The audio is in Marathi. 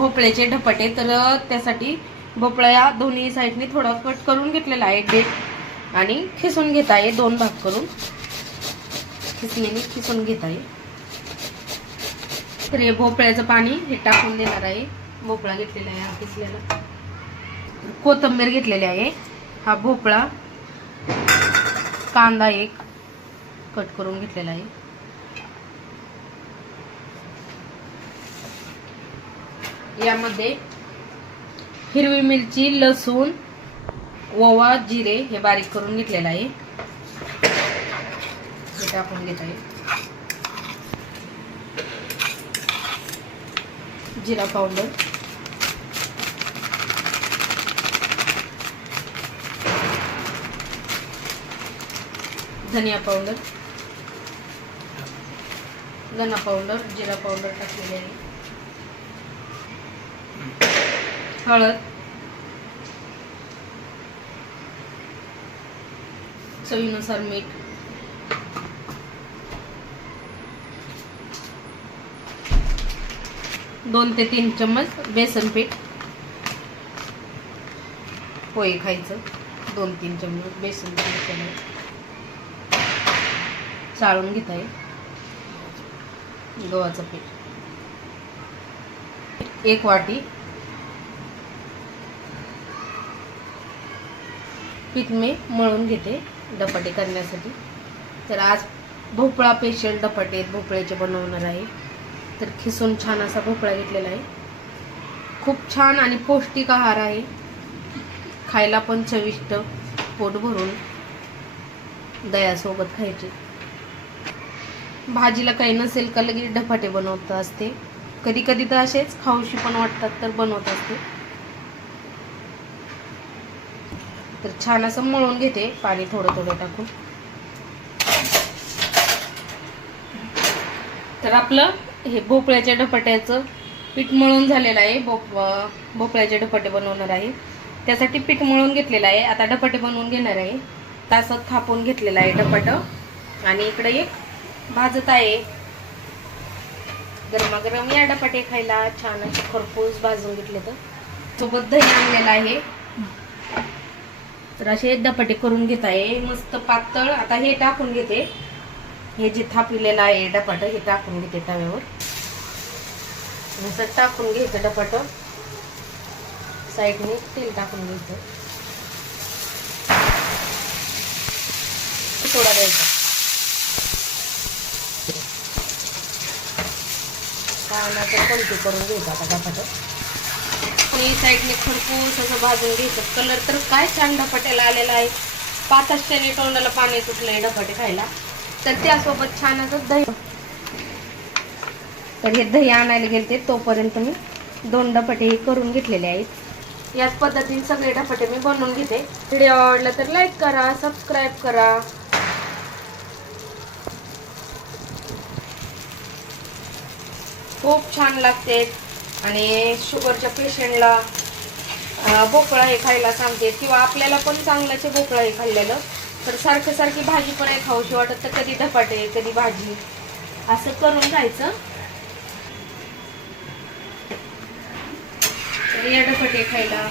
भोपळ्याचे ढपटे तर त्यासाठी भोपळा या दोन्ही साईडने थोडा कट करून घेतलेला आहे डेट आणि खिसून घेत आहे दोन भाग करून. खिसणीने खिसून घेत आहे. तर हे भोपळ्याचं पाणी हे टाकून देणार आहे. भोपळा घेतलेला आहे हा खिसलेला. कोथिंबीर घेतलेली आहे. हा भोपळा कांदा एक कट करून घेतलेला आहे. यामध्ये हिरवी मिरची लसूण ओवा जिरे हे बारीक करून घेतलेलं आहे. हे टाकून घेत आहे. जिरा पावडर. धनिया पावडर. धना पावडर जिरा पावडर टाकलेली आहे. हळद चवीनुसार मीठ. दोन ते तीन चम्मच बेसन पीठ. पोहे खायचं. दोन तीन चम्मच बेसन पीठ चाळून घेत आहे गव्हाचं पीठ. एक वाटी पीठ मी मळून घेते डपाटे करण्यासाठी. तर आज भोपळा स्पेशल डपाटे आहेत, भोपळ्याचे बनवणार आहे. तर खिसून छान असा भोपळा घेतलेला आहे. खूप छान आणि पौष्टिक आहार आहे. खायला पण चविष्ट पोट भरून दयासोबत खायचे. भाजीला काही नसेल का लगेच डपाटे बनवत असते. कधी कधी तर असेच खाऊशी पण वाटतात तर बनवत असते. तर छान असं मळून घेते पाणी थोडं थोडं टाकून. तर आपलं हे भोपळ्याच्या डपट्याचं पीठ मळून झालेलं आहे. भोप भोपळ्याचे डपटे बनवणार आहे. त्यासाठी पीठ मळून घेतलेलं आहे. आता डपाटे बनवून घेणार आहे. तासात थापून घेतलेलं आहे डपाटं आणि इकडे एक भाजत आहे. गरमागरम या डपाटे खायला छान असे खरपूस भाजून घेतले तर. सोबत दही आणलेलं आहे. तर असे डपाटे करून घेत आहे. मस्त पातळ. आता हे टाकून घेते. हे जे थापिलेलं आहे डपाट हे टाकून घेते तव्यावर. असं टाकून घ्यायचं डपाट साईडने तेल टाकून घ्यायचं. थोडा द्यायचा कानाचं कोणते करून घ्यायचं आता डपाट आणि साईडने खरपूस असं भाजून घ्यायचं. कलर तर काय छान डपाट्याला आलेला आहे. पाच असल्याने तोंडाला पाणी सुटलंय डपाटे खायला. तर त्यासोबत छान असं दही. तर हे दही आणायला गेलते. तोपर्यंत मी दोन डपाटे हे करून घेतलेले आहेत. याच पद्धतीने सगळे डपाटे मी बनवून घेते. व्हिडिओ आवडला तर लाईक करा सबस्क्राईब करा. खूप छान लागते. आणि शुगरच्या पेशंटला भोपळा हे खायला सांगते. किंवा आपल्याला पण चांगल्याचे भोपळा हे खाल्लेलं. तर सारखं सारखी भाजी पण आहे खाऊशी वाटत तर कधी धपाटे कधी भाजी. असं करून खायचं. तर या धपाटे खायला.